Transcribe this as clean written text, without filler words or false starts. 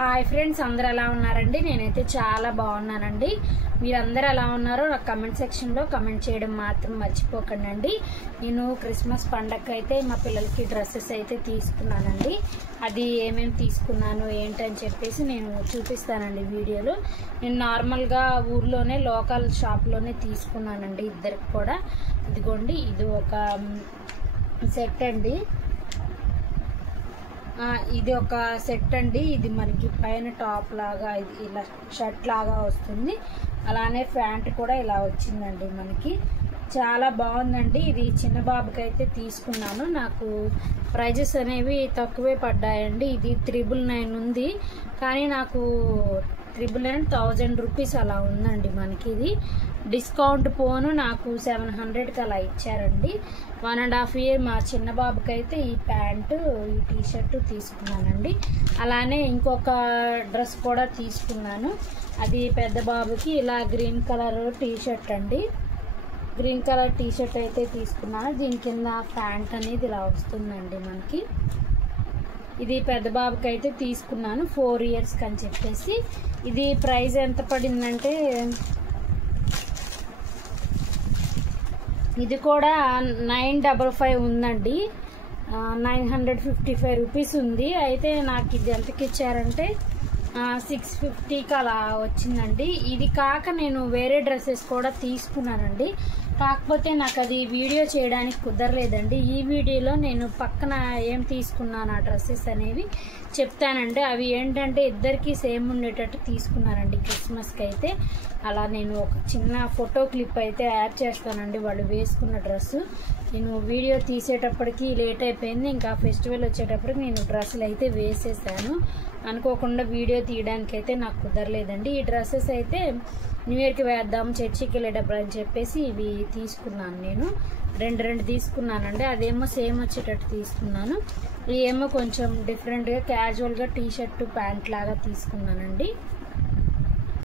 Hi friends, అందరూ ఎలా ఉన్నారండి? నేనైతే చాలా బాగున్నానండి. మీరందరూ ఎలా ఉన్నారో నాకు కమెంట్ సెక్షన్లో కమెంట్ చేయడం మాత్రం మర్చిపోకండి. నేను క్రిస్మస్ పండగకి అయితే మా పిల్లలకి డ్రెస్సెస్ అయితే తీసుకున్నానండి. అది ఏమేమి తీసుకున్నాను ఏంటని చెప్పేసి నేను చూపిస్తానండి వీడియోలో. నేను నార్మల్గా ఊర్లోనే లోకల్ షాప్లోనే తీసుకున్నానండి ఇద్దరికి కూడా. ఇదిగోండి, ఇది ఒక సెట్ అండి. ఇది ఒక సెట్ అండి. ఇది మనకి పైన టాప్ లాగా ఇది ఇలా షర్ట్ లాగా వస్తుంది. అలానే ప్యాంట్ కూడా ఇలా వచ్చిందండి. మనకి చాలా బాగుందండి. ఇది చిన్న బాబుకి అయితే తీసుకున్నాను. నాకు ప్రైజెస్ అనేవి తక్కువే పడ్డాయండి. ఇది 999 ఉంది, కానీ నాకు 1000 రూపీస్ అలా ఉందండి. మనకి ఇది డిస్కౌంట్ పోను నాకు 700కి అలా ఇచ్చారండి. 1.5 year మా చిన్న బాబుకి అయితే ఈ ప్యాంటు ఈ టీషర్ట్ తీసుకున్నానండి. అలానే ఇంకొక డ్రెస్ కూడా తీసుకున్నాను. అది పెద్ద బాబుకి ఇలా గ్రీన్ కలర్ టీషర్ట్ అండి. గ్రీన్ కలర్ టీషర్ట్ అయితే తీసుకున్నాను. దీని కింద ప్యాంట్ అనేది ఇలా వస్తుందండి మనకి. ఇది పెద్ద బాబుకి అయితే తీసుకున్నాను 4 yearsకి అని చెప్పేసి. ఇది ప్రైస్ ఎంత పడిందంటే ఇది కూడా 955 ఉందండి. 955 రూపీస్ ఉంది. అయితే నాకు ఇది ఎంతకి ఇచ్చారంటే 650కి అలా వచ్చిందండి. ఇది కాక నేను వేరే డ్రెస్సెస్ కూడా తీసుకున్నానండి. కాకపోతే నాకు అది వీడియో చేయడానికి కుదరలేదండి. ఈ వీడియోలో నేను పక్కన ఏం తీసుకున్నాను ఆ డ్రెస్సెస్ అనేవి చెప్తానండి. అవి ఏంటంటే ఇద్దరికి సేమ్ ఉండేటట్టు తీసుకున్నానండి క్రిస్మస్కి అయితే. అలా నేను ఒక చిన్న ఫోటో క్లిప్ అయితే యాడ్ చేస్తానండి వాళ్ళు వేసుకున్న డ్రెస్సు. నేను వీడియో తీసేటప్పటికి లేట్ అయిపోయింది. ఇంకా ఫెస్టివల్ వచ్చేటప్పటికి నేను డ్రెస్సులు అయితే వేసేసాను. అనుకోకుండా వీడియో తీయడానికి అయితే నాకు కుదరలేదండి. ఈ డ్రెస్సెస్ అయితే న్యూ ఇయర్కి వేద్దాం చర్చికి వెళ్ళేటప్పుడు అని చెప్పేసి ఇవి తీసుకున్నాను. నేను రెండు తీసుకున్నానండి. అదేమో సేమ్ వచ్చేటట్టు తీసుకున్నాను. ఇవేమో కొంచెం డిఫరెంట్గా క్యాజువల్గా టీషర్ట్ ప్యాంట్ లాగా తీసుకున్నానండి.